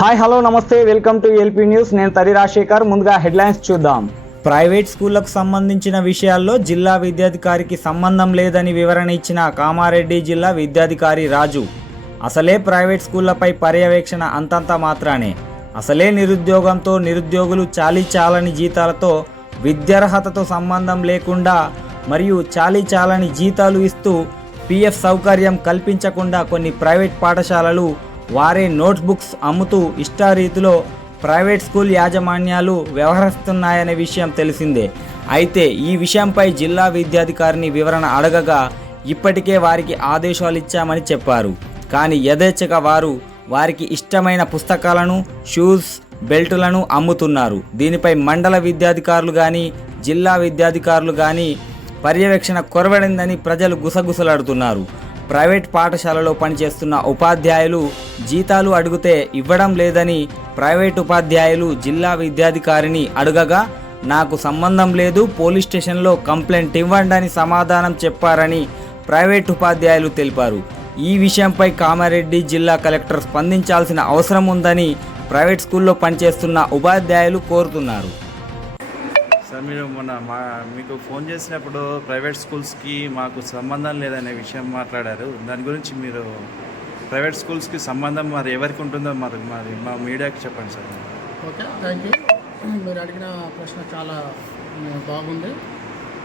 Hi hello నమస్తే welcome to LP news. నేను తరి రాజశేఖర్. ముందుగా హెడ్లైన్స్ చూద్దాం. ప్రైవేట్ స్కూళ్లకు సంబంధించిన విషయాల్లో జిల్లా విద్యాధికారికి సంబంధం లేదని వివరణ ఇచ్చిన కామారెడ్డి జిల్లా విద్యాధికారి రాజు. అసలే ప్రైవేట్ స్కూళ్లపై పర్యవేక్షణ అంతంత మాత్రానే. అసలే నిరుద్యోగంతో నిరుద్యోగులు చాలని జీతాలతో విద్యార్హతతో సంబంధం లేకుండా మరియు చాలని జీతాలు ఇస్తూ పిఎఫ్ సౌకర్యం కల్పించకుండా కొన్ని ప్రైవేట్ పాఠశాలలు వారే నోట్బుక్స్ అమ్ముతూ ఇష్టారీతిలో ప్రైవేట్ స్కూల్ యాజమాన్యాలు వ్యవహరిస్తున్నాయనే విషయం తెలిసిందే. అయితే ఈ విషయంపై జిల్లా విద్యాధికారిని వివరణ అడగగా ఇప్పటికే వారికి ఆదేశాలు ఇచ్చామని చెప్పారు. కానీ యథేచ్ఛగా వారికి ఇష్టమైన పుస్తకాలను, షూస్, బెల్టులను అమ్ముతున్నారు. దీనిపై మండల విద్యాధికారులు కానీ జిల్లా విద్యాధికారులు కానీ పర్యవేక్షణ కొరవడిందని ప్రజలు గుసగుసలాడుతున్నారు. ప్రైవేట్ పాఠశాలలో పనిచేస్తున్న ఉపాధ్యాయులు జీతాలు అడిగితే ఇవ్వడం లేదని ప్రైవేట్ ఉపాధ్యాయులు జిల్లా విద్యాధికారిని అడగగా నాకు సంబంధం లేదు, పోలీస్ స్టేషన్లో కంప్లైంట్ ఇవ్వండి అని సమాధానం చెప్పారని ప్రైవేట్ ఉపాధ్యాయులు తెలిపారు. ఈ విషయంపై కామారెడ్డి జిల్లా కలెక్టర్ స్పందించాల్సిన అవసరం ఉందని ప్రైవేట్ స్కూల్లో పనిచేస్తున్న ఉపాధ్యాయులు కోరుతున్నారు. సార్, మీరు మొన్న మీకు ఫోన్ చేసినప్పుడు ప్రైవేట్ స్కూల్స్కి మాకు సంబంధం లేదనే విషయం మాట్లాడారు. దాని గురించి మీరు ప్రైవేట్ స్కూల్స్కి సంబంధం మరి ఎవరికి ఉంటుందో మరి మా మీడియాకి చెప్పండి సార్. Okay, thank you. మీరు అడిగిన ప్రశ్న చాలా బాగుంది.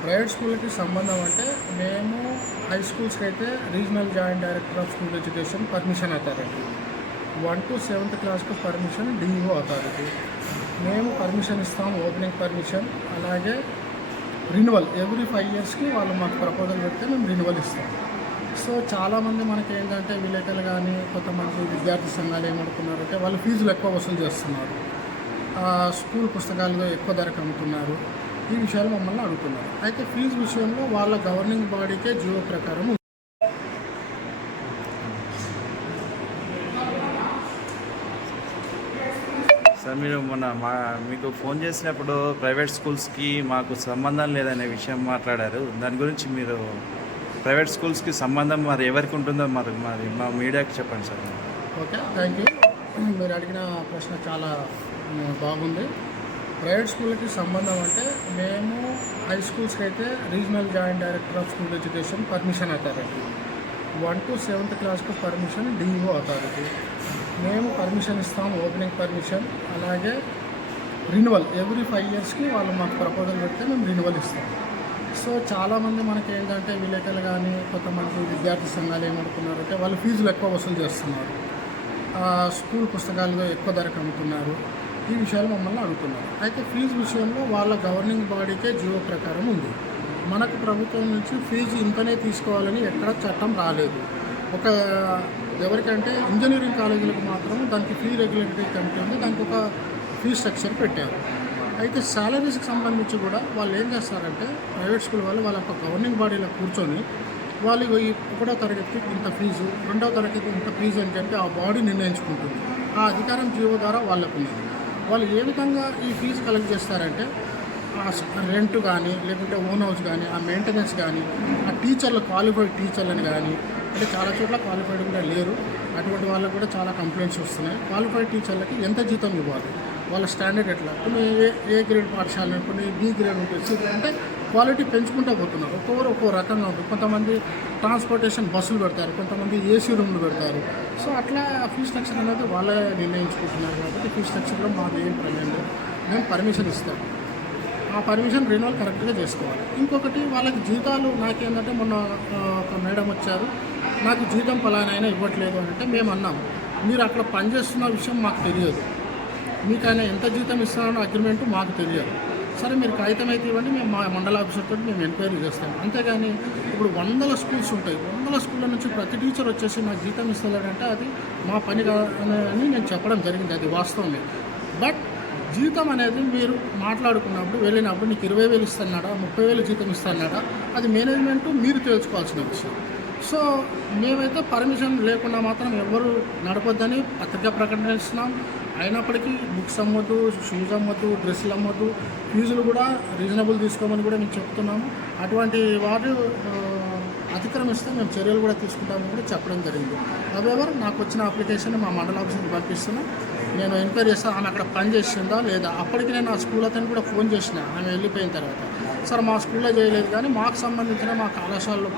ప్రైవేట్ స్కూల్కి సంబంధం అంటే మేము హై స్కూల్స్కి అయితే regional joint director of school education permission authority, 1 to 7th క్లాస్కు పర్మిషన్ డిఈఓ అథారిటీ. మేము పర్మిషన్ ఇస్తాం, ఓపెనింగ్ పర్మిషన్, అలాగే రిన్యువల్ ఎవ్రీ 5 yearsకి వాళ్ళు మాకు ప్రపోజల్ పెడితే మేము రిన్యువల్ ఇస్తాం. సో చాలామంది మనకి ఏంటంటే విలేకరులు కానీ కొంతమంది విద్యార్థి సంఘాలు ఏమనుకున్నారంటే వాళ్ళు ఫీజులు ఎక్కువ వసూలు చేస్తున్నారు, స్కూల్ పుస్తకాలు ఎక్కువ ధరకు అమ్ముతున్నారు, ఈ విషయాలు మమ్మల్ని అడుగుతున్నారు. అయితే ఫీజు విషయంలో వాళ్ళ గవర్నింగ్ బాడీకే జియో ప్రకారం సార్, మీరు మొన్న మీకు ఫోన్ చేసినప్పుడు ప్రైవేట్ స్కూల్స్కి మాకు సంబంధం లేదనే విషయం మాట్లాడారు. దాని గురించి మీరు ప్రైవేట్ స్కూల్స్కి సంబంధం మరి ఎవరికి ఉంటుందో మరి మా మీడియాకి చెప్పండి సార్. Okay, thank you. మీరు అడిగిన ప్రశ్న చాలా బాగుంది. ప్రైవేట్ స్కూల్కి సంబంధం అంటే మేము హై స్కూల్స్కి అయితే regional joint director of school education permission authority, 1 to 7th క్లాస్కు పర్మిషన్ డిఈఓ అథారిటీ. మేము పర్మిషన్ ఇస్తాం, ఓపెనింగ్ పర్మిషన్, అలాగే రిన్యువల్ ఎవ్రీ 5 yearsకి వాళ్ళు మాకు ప్రపోజల్ పెడితే మేము రిన్యువల్ ఇస్తాం. సో చాలామంది మనకి ఏంటంటే విలేకరులు కానీ కొంతమంది విద్యార్థి సంఘాలు ఏమనుకున్నారంటే వాళ్ళు ఫీజులు ఎక్కువ వసూలు చేస్తున్నారు, స్కూల్ పుస్తకాలు ఎక్కువ ధరకు అమ్ముతున్నారు, ఈ విషయాలు మమ్మల్ని అడుగుతున్నారు. అయితే ఫీజు విషయంలో వాళ్ళ గవర్నింగ్ బాడీకే జియో ప్రకారం ఉంది. మనకు ప్రభుత్వం నుంచి ఫీజు ఇంతనే తీసుకోవాలని ఎక్కడ చట్టం రాలేదు. ఒక ఎవరికంటే ఇంజనీరింగ్ కాలేజీలకు మాత్రం దానికి ఫీ రెగ్యులేటరీ కమిటీ ఉంది, దానికి ఒక ఫీ స్ట్రక్చర్ పెట్టారు. అయితే శాలరీస్కి సంబంధించి కూడా వాళ్ళు ఏం చేస్తారంటే ప్రైవేట్ స్కూల్ వాళ్ళు వాళ్ళ యొక్క గవర్నింగ్ బాడీలో కూర్చొని వాళ్ళు 1వ తరగతికి ఇంత ఫీజు, 2వ తరగతికి ఇంత ఫీజు అని చెప్పి ఆ బాడీ నిర్ణయించుకుంటుంది. ఆ అధికారం జియో ద్వారా వాళ్ళకు ఉంది. వాళ్ళు ఏ విధంగా ఈ ఫీజు కలెక్ట్ చేస్తారంటే రెంట్ కానీ లేకుంటే ఓన్ హౌస్ కానీ ఆ మెయింటెనెన్స్ కానీ ఆ టీచర్లు క్వాలిఫైడ్ టీచర్లని కానీ, అంటే చాలా చోట్ల క్వాలిఫైడ్ కూడా లేరు, అటువంటి వాళ్ళకు కూడా చాలా కంప్లైంట్స్ వస్తున్నాయి. క్వాలిఫైడ్ టీచర్లకి ఎంత జీతం ఇవ్వాలి, వాళ్ళ స్టాండర్డ్ ఎట్లా, కొన్ని ఏ గ్రేడ్ పాఠశాల, కొన్ని బి గ్రేడ్ ఉంటుంది, అంటే క్వాలిటీ పెంచుకుంటూ పోతున్నారు. ఒక్కొక్కరు ఒక్కో రకంగా ఉంటుంది. కొంతమంది ట్రాన్స్పోర్టేషన్ బస్సులు పెడతారు, కొంతమంది ఏసీ రూమ్లు పెడతారు. సో అట్లా ఫీ స్ట్రక్చర్ అనేది వాళ్ళే నిర్ణయించుకుంటున్నారు. కాబట్టి ఫీ స్ట్రక్చర్లో మాకు ఏం ప్రమేయం లేదు. మేము పర్మిషన్ ఇస్తాం, ఆ పర్మిషన్ రెన్యువల్ కరెక్ట్గా చేసుకోవాలి. ఇంకొకటి వాళ్ళకి జీతాలు నాకేంటంటే మొన్న ఒక మేడం వచ్చారు, నాకు జీతం పలానైనా ఇవ్వట్లేదు అంటే మేము అన్నాం, మీరు అక్కడ పనిచేస్తున్న విషయం మాకు తెలియదు, మీకైనా ఎంత జీతం ఇస్తున్నారో అగ్రిమెంటు మాకు తెలియదు. సరే మీరు కాగితం అయితే ఇవ్వండి, మేము మా మండల ఆఫీసర్తో మేము ఎంక్వైరీ చేస్తాం. అంతేగాని ఇప్పుడు 100 స్కూల్స్ ఉంటాయి, 100 స్కూళ్ళ నుంచి ప్రతి టీచర్ వచ్చేసి నాకు జీతం ఇస్తలేడంటే అది మా పని కాదని నేను చెప్పడం జరిగింది, అది వాస్తవమే. బట్ జీతం అనేది మీరు మాట్లాడుకున్నప్పుడు వెళ్ళినప్పుడు నీకు 20,000 ఇస్తున్నాడా, 30,000 జీతం ఇస్తున్నాడా, అది మేనేజ్మెంటు మీరు తెలుసుకోవాల్సిన విషయం. సో మేమైతే పర్మిషన్ లేకుండా మాత్రం ఎవరు నడపొద్దని పత్రికా ప్రకటన ఇస్తున్నాం. అయినప్పటికీ బుక్స్ అమ్మొద్దు, షూస్ అమ్మొద్దు, డ్రెస్సులు అమ్మొద్దు, ఫీజులు కూడా రీజనబుల్ తీసుకోమని కూడా మేము చెప్తున్నాము. అటువంటి వారు అతిక్రమిస్తే మేము చర్యలు కూడా తీసుకుంటామని కూడా చెప్పడం జరిగింది. హౌఎవర్ నాకు వచ్చిన అప్లికేషన్ మా మండల ఆఫీస్కి పంపిస్తున్నాం. నేను ఎంక్వైరీ చేస్తాను ఆమె అక్కడ పని చేసిందా లేదా. అప్పటికి నేను ఆ స్కూల్ అతను కూడా ఫోన్ చేసిన ఆమె వెళ్ళిపోయిన తర్వాత. సార్ మా స్కూల్లో చేయలేదు కానీ మాకు సంబంధించిన మా కళాశాలలో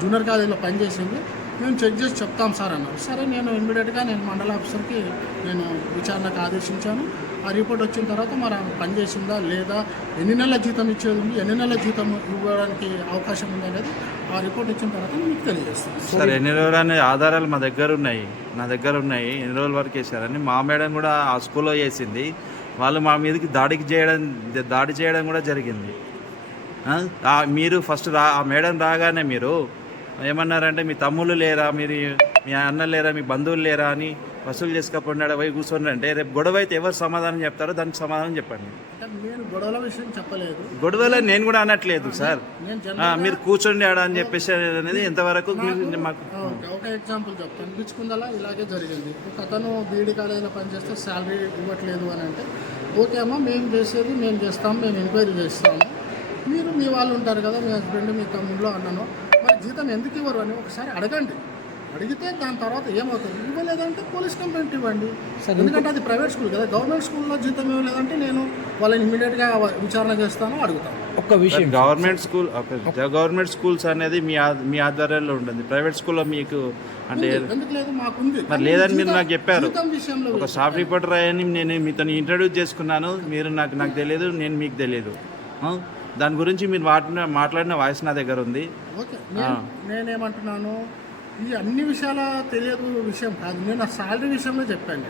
జూనియర్ కాలేజీలో పనిచేసింది, మేము చెక్ చేసి చెప్తాం సార్ అన్నారు. సరే నేను ఇమ్మీడియట్గా నేను మండల ఆఫీసర్కి నేను విచారణకు ఆదేశించాను. ఆ రిపోర్ట్ వచ్చిన తర్వాత మరి ఆమె పనిచేసిందా లేదా, ఎన్ని నెలల జీతం ఇచ్చేది ఉంది, ఎన్ని నెలల జీతం ఇవ్వడానికి అవకాశం ఉంది అనేది ఆ రిపోర్ట్ వచ్చిన తర్వాత మీకు తెలియజేస్తాను. సార్ ఎన్ని రోజులు అనే ఆధారాలు నా దగ్గర ఉన్నాయి, ఎన్ని రోజుల వరకు వేసారని మా మేడం కూడా ఆ స్కూల్లో చేసింది. వాళ్ళు మా మీదకి దాడి చేయడం కూడా జరిగింది. మీరు ఫస్ట్ ఆ మేడం రాగానే మీరు ఏమన్నారంటే మీ తమ్ముళ్ళు లేరా, మీ అన్న లేరా, మీ బంధువులు లేరా అని వసూలు చేసుకోకుండా పోయి కూర్చొని అంటే రేపు గొడవ అయితే ఎవరు సమాధానం చెప్తారో దానికి సమాధానం చెప్పండి. నేను గొడవల విషయం చెప్పలేదు, గొడవలో నేను కూడా అనట్లేదు సార్. మీరు కూర్చోండి ఆడ అని చెప్పేసి అనేది ఎంతవరకు మాకు ఒక ఎగ్జాంపుల్ చెప్తాను. పిచ్చుకుందలా ఇలాగే జరిగింది. ఒక అతను బీఈడీ కాలేజీలో పనిచేస్తే శాలరీ ఇవ్వట్లేదు అని అంటే, ఓకే అమ్మా మేము చేసేది మేము చేస్తాము, మేము ఎంక్వైరీ చేస్తాము, మీరు మీ వాళ్ళు ఉంటారు కదా, మీ హస్బెండ్ మీ తమ్ముళ్ళు అన్నను మరి జీతం ఎందుకు ఇవ్వరు అని ఒకసారి అడగండి. అడిగితే దాని తర్వాత ఏమవుతుంది, ఇవ్వలేదంటే పోలీస్ కంప్లైంట్ ఇవ్వండి. ఎందుకంటే అది ప్రైవేట్ స్కూల్ కదా, గవర్నమెంట్ స్కూల్లో జీతం ఇవ్వలేదంటే నేను వాళ్ళని ఇమీడియట్గా విచారణ చేస్తాను, అడుగుతాను. ఒక్క విషయం, గవర్నమెంట్ స్కూల్స్ అనేది మీ ఆధ్వర్యంలో ఉంటుంది, ప్రైవేట్ స్కూల్లో మీకు అంటే ఎందుకు లేదు, మాకుంది. మరి లేదని మీరు నాకు చెప్పారు. విషయంలో ఒక స్టాఫ్ రిపోర్టర్ అయ్యని నేను మీతో ఇంట్రడ్యూస్ చేసుకున్నాను, మీరు నాకు తెలియదు, నేను మీకు తెలియదు. దాని గురించి మీరు మాట్లాడిన వాయిస్ నా దగ్గర ఉంది. ఓకే, నేనేమంటున్నాను, ఈ అన్ని విషయాల తెలియదు విషయం కాదు, నేను శాలరీ విషయంలో చెప్పాను.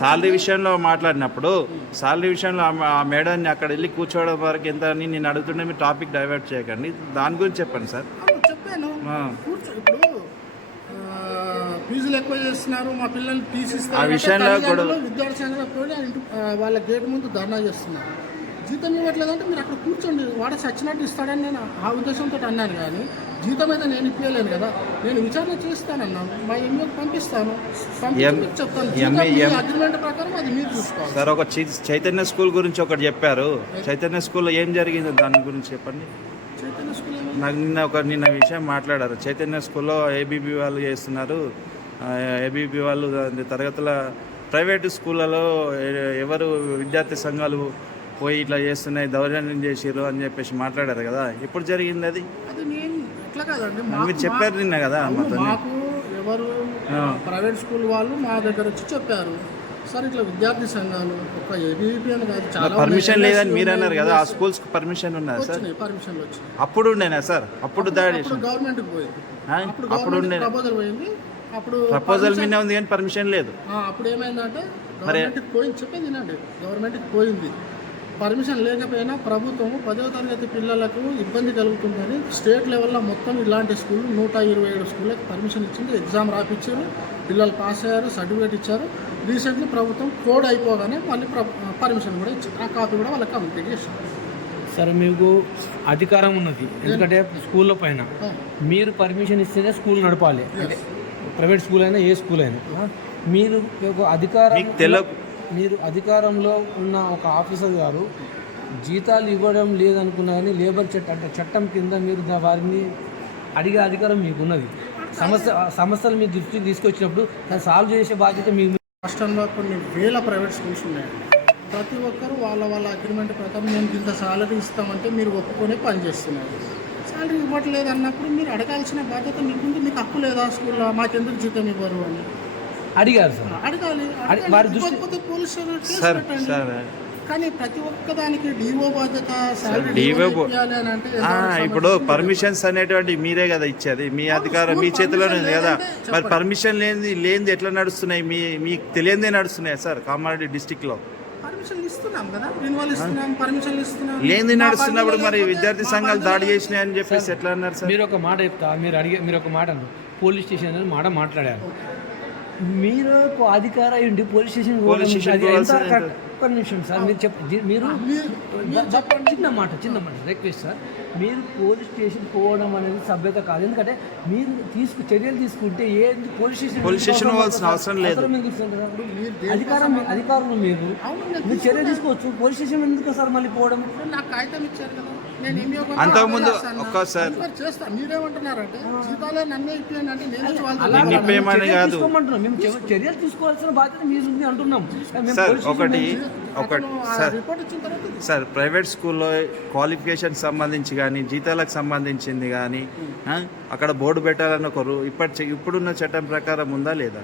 శాలరీ విషయంలో మాట్లాడినప్పుడు శాలరీ విషయంలో ఆ మేడాన్ని అక్కడ వెళ్ళి కూర్చోవడం వరకు ఎంత అని నేను అడుగుతుంటే మీరు టాపిక్ డైవర్ట్ చేయకండి, దాని గురించి చెప్పండి సార్. చెప్పాను, ఇప్పుడు ఫీజులు ఎక్కువ చేస్తున్నారు, మా పిల్లల్ని తీసిస్తారు, ఆ విషయంలో కూడా విద్యార్థి సంఘాలకు కూడా వాళ్ళ గేట్ ముందు ధర్నా చేస్తున్నారు. జీతం ఇవ్వట్లేదంటే మీరు అక్కడ కూర్చోండి, వాడ సచ్చినట్టు ఇస్తాడని నేను ఆ ఉద్దేశంతో అన్నాను. కానీ జీతం అయితే నేను ఇప్పలేను కదా, నేను విచారణ చేస్తానన్నాను, మా ఎంఏకి పంపిస్తాను, చెప్తాను, అగ్రిమెంట్ ప్రకారం అది మీరు చూసుకోవాలి. సార్ ఒక చైతన్య స్కూల్ గురించి ఒకటి చెప్పారు, చైతన్య స్కూల్లో ఏం జరిగిందో దాని గురించి చెప్పండి. చైతన్య స్కూల్ నాకు నిన్న విషయం మాట్లాడారు, చైతన్య స్కూల్లో ఏబీబీ వాళ్ళు చేస్తున్నారు, ఏబీబీ వాళ్ళు తరగతుల ప్రైవేటు స్కూళ్ళలో ఎవరు విద్యార్థి సంఘాలు పోయి ఇట్లా చేస్తున్నాయి, దౌర్జన్యం చేసిర్రు అని చెప్పేసి మాట్లాడారు కదా, ఎప్పుడు జరిగింది అది? నేను ఎట్లా కాదండి, మీరు చెప్పారు నిన్న కదా మాకు ఎవరు ప్రైవేట్ స్కూల్ వాళ్ళు మా దగ్గర వచ్చి చెప్పారు, సార్ ఇట్లా విద్యార్థి సంఘాలు ఒక ఏబీపీ అని కాదు, చాలా పర్మిషన్ లేదని మీరు అన్నారు కదా, ఆ స్కూల్స్ కి పర్మిషన్ ఉన్నది సార్? పర్మిషన్లు వచ్చినాయి. అప్పుడు ఉండేనా సార్? అప్పుడు దాడి గవర్నమెంట్కి పోయింది, అప్పుడు ఉండే ప్రపోజల్ పోయింది, అప్పుడు ప్రపోజల్ మీద ఉంది కానీ పర్మిషన్ లేదు. అప్పుడు ఏమైందంటే గవర్నమెంట్కి పోయింది, చెప్పేది వినండి, గవర్నమెంట్కి పోయింది, పర్మిషన్ లేకపోయినా ప్రభుత్వము 10వ తరగతి పిల్లలకు ఇబ్బంది కలుగుతుందని స్టేట్ లెవెల్లో మొత్తం ఇలాంటి స్కూళ్ళు 127 స్కూళ్ళకి పర్మిషన్ ఇచ్చింది, ఎగ్జామ్ రాపిచ్చారు, పిల్లలు పాస్ అయ్యారు, సర్టిఫికేట్ ఇచ్చారు. రీసెంట్లీ ప్రభుత్వం కోడ్ అయిపోగానే మళ్ళీ పర్మిషన్ కూడా ఇచ్చారు, ఆ కాపీ కూడా వాళ్ళకి కంప్లీట్ చేశారు. సరే మీకు అధికారం ఉన్నది, ఎందుకంటే స్కూళ్ళ పైన మీరు పర్మిషన్ ఇస్తేనే స్కూల్ నడపాలి, అంటే ప్రైవేట్ స్కూల్ అయినా ఏ స్కూల్ అయినా. మీరు మీరు అధికారంలో ఉన్న ఒక ఆఫీసర్ గారు జీతాలు ఇవ్వడం లేదనుకున్నా కానీ లేబర్ చట్టం కింద మీరు వారిని అడిగే అధికారం మీకున్నది. సమస్యలు మీ దృష్టికి తీసుకొచ్చినప్పుడు దాన్ని సాల్వ్ చేసే బాధ్యత మీ రాష్ట్రంలో కొన్ని వేల ప్రైవేట్ స్కూల్స్ ఉన్నాయి. ప్రతి ఒక్కరు వాళ్ళ అగ్రిమెంట్ ప్రకారం మేము ఇంత సాలరీ ఇస్తామంటే మీరు ఒప్పుకొని పనిచేస్తున్నారు. సాలరీ ఇవ్వట్లేదు అన్నప్పుడు మీరు అడగాల్సిన బాధ్యత మీకుంది. మీకు హక్కు లేదా స్కూల్లో మాకెందుకు జీతం ఇవ్వరు అని అడిగారు సార్? అడగాలి, పోలీస్ కానీ ప్రతి ఒక్కదానికి డిఓ బాధ్యత, ఇప్పుడు పర్మిషన్స్ అనేటువంటి మీరే కదా ఇచ్చేది, మీ అధికారం మీ చేతిలోనే ఉంది కదా. మరి పర్మిషన్ లేనిది ఎట్లా నడుస్తున్నాయి? మీకు తెలియదే నడుస్తున్నాయి సార్ కామారెడ్డి డిస్టిక్ లో? లేనిది నడుస్తున్నప్పుడు మరి విద్యార్థి సంఘాలు దాడి చేసినాయి అని చెప్పేసి ఎట్లా అన్నారు సార్? మీరు ఒక మాట చెప్తా, మీరు ఒక మాట అన్నారు, పోలీస్ స్టేషన్ అనేది మాట మాట్లాడారు. మీరు అధికారం ఏంటి పోలీస్ స్టేషన్ ఒక్క నిమిషం సార్ మీరు మీరు చిన్న మాట రిక్వెస్ట్ సార్. మీరు పోలీస్ స్టేషన్ పోవడం అనేది సభ్యత కాదు. ఎందుకంటే మీరు చర్యలు తీసుకుంటే పోలీస్ స్టేషన్ పోవాల్సిన అవసరం లేదు. అధికారులు మీరు చర్యలు తీసుకోవచ్చు. పోలీస్ స్టేషన్ ఎందుకు సార్ మళ్ళీ పోవడం? నాకు కాగితం ఇచ్చారు కదా, నేను అంతకుముందు ఒక్కసారి చేస్తా. మీరేమంటున్నారంటే జీతాలే నన్నే ఇప్పియండి అంటే నేను వచ్చి వాళ్ళతో నేను ఇప్పేయమని కాదు తీసుకోమంటున్నాం. మేము చర్యలు తీసుకోవాల్సిన బాధ్యత మీరు ఉంది అంటున్నాం. మేము సార్. పోలీస్ ఒకటి సార్ రిపోర్ట్ ఇచ్చిన తర్వాత సార్, ప్రైవేట్ స్కూల్లో క్వాలిఫికేషన్ సంబంధించి కానీ జీతాలకు సంబంధించింది కానీ అక్కడ బోర్డు పెట్టాలని ఒకరు ఇప్పుడున్న చట్టం ప్రకారం ఉందా లేదా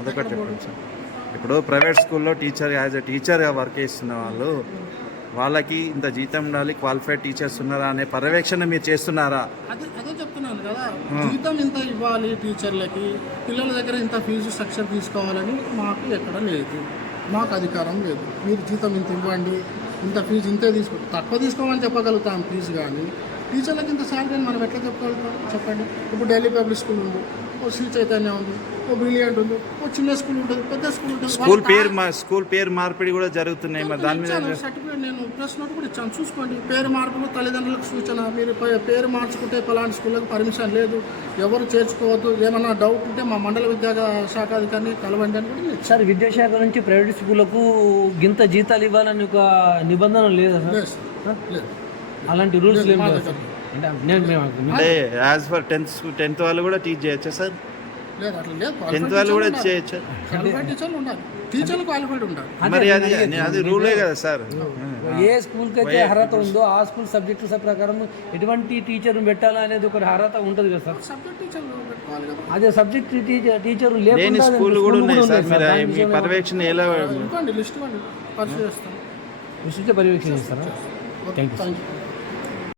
అదొకటి చెప్పండి సార్. ఇప్పుడు ప్రైవేట్ స్కూల్లో యాజ్ ఎ టీచర్గా వర్క్ చేస్తున్న వాళ్ళకి ఇంత జీతం ఉండాలి, క్వాలిఫైడ్ టీచర్స్ ఉన్నారా అనే పర్యవేక్షణ మీరు చేస్తున్నారా? అదే చెప్తున్నాను కదా, జీతం ఇంత ఇవ్వాలి టీచర్లకి, పిల్లల దగ్గర ఇంత ఫీజు స్ట్రక్చర్ తీసుకోవాలని మాకు ఎక్కడ లేదు, మాకు అధికారం లేదు. మీరు జీతం ఇంత ఇవ్వండి, ఇంత ఫీజు ఇంతే తక్కువ తీసుకోమని చెప్పగలుగుతాం ఫీజు, కానీ టీచర్లకి ఇంత శాలరీ అని మనం ఎట్లా చెప్పగలుగుతాం చెప్పండి. ఇప్పుడు ఢిల్లీ పబ్లిక్ స్కూల్ ఉంది, ఓ శ్రీ చైతన్య ఉంది, ఓ బ్రిలియంట్ ఉంది, ఓ చిన్న స్కూల్ ఉంటుంది, పెద్ద స్కూల్ ఉంటుంది. స్కూల్ పేరు మార్పిడి కూడా జరుగుతున్నాయి. మరి దాని మీద సర్టిఫికేట్ నేను ప్రెస్ నోట్ కూడా ఇచ్చాను, చూసుకోండి. పేరు మార్పులు తల్లిదండ్రులకు సూచన, మీరు పేరు మార్చుకుంటే పలానా స్కూళ్ళకి పర్మిషన్ లేదు, ఎవరు చేర్చుకోవద్దు, ఏమన్నా డౌట్ ఉంటే మా మండల విద్యా శాఖ అధికారిని కలవండి అని కూడా ఇచ్చాను. సార్ విద్యాశాఖ నుంచి ప్రైవేట్ స్కూళ్ళకు గింత జీతాలు ఇవ్వాలని ఒక నిబంధన లేదా సార్? లేదు, అలాంటి రూల్స్ లేవు కదా సార్? అంటే యాజ్ ఫర్ 10th వాళ్ళు కూడా టీచ్ చేయొచ్చా సార్? లేదు, అట్లా లేదు. 10th వాళ్ళు కూడా చేయొచ్చా? క్వాలిఫైడ్ టీచర్లు ఉండాలి, టీచర్లు క్వాలిఫైడ్ ఉండాలి. మరి అది రూలే కదా సార్. ఏ స్కూల్కి అయితే అర్హత ఉందో ఆ స్కూల్ సబ్జెక్టుల ప్రకారం ఎటువంటి టీచర్ పెట్టాలా అనేది ఒక అర్హత ఉంటుంది కదా సార్? సబ్జెక్ట్ టీచర్లు పెట్టుకోవాలి కదా. అదే సబ్జెక్ట్ టీచర్ లేని స్కూల్ కూడా ఉన్నాయి సార్. మీ పర్యవేక్షణ ఎలా ఇవ్వండి, లిస్ట్ ఇవ్వండి, పరిశీలిస్తాం. పర్యవేక్షణ చేస్తారా? Thank you.